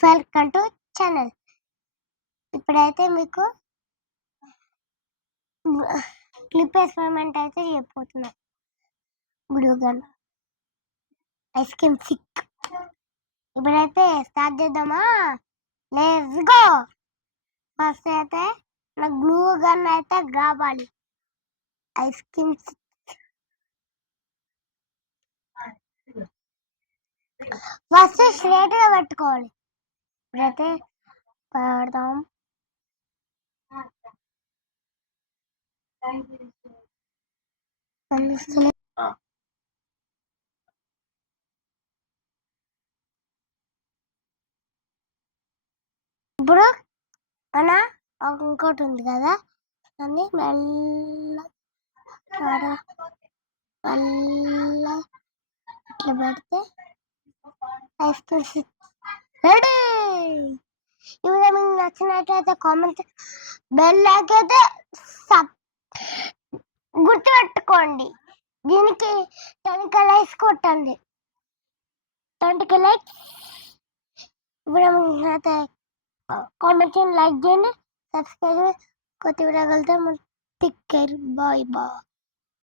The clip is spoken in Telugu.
Welcome to channel. ఇప్పుడైతే మీకు క్లిప్ ఎక్స్పెరిమెంట్ అయితే చెప్పబోతున్నా. Glue gun, ice cream stick. ఇప్పుడైతే స్టార్ట్ చేద్దామా? Let's go. ఫస్ట్ అయితే నాకు గ్లూ గన్ అయితే కావాలి. Ice cream stick first straight గా పెట్టుకోవాలి. ఇప్పుడైతే పెడదాం. ఇప్పుడు మన ఇంకోటి ఉంది కదా, దాన్ని మెల్ల ఇట్లా పెడితే ఐస్ క్రీమ్ రెడీ. ఈ వీడియో మీకు నచ్చినట్లయితే కామెంట్ బెల్ అయితే గుర్తుపెట్టుకోండి. దీనికి 10 లైక్స్ కొట్టండి. 20 లైక్స్. ఇప్పుడు అయితే కామెంట్ చేయండి, లైక్ చేయండి, సబ్స్క్రైబ్ కొత్త వీడియో వెళ్తే టేక్ కేర్, బాయ్ బాయ్.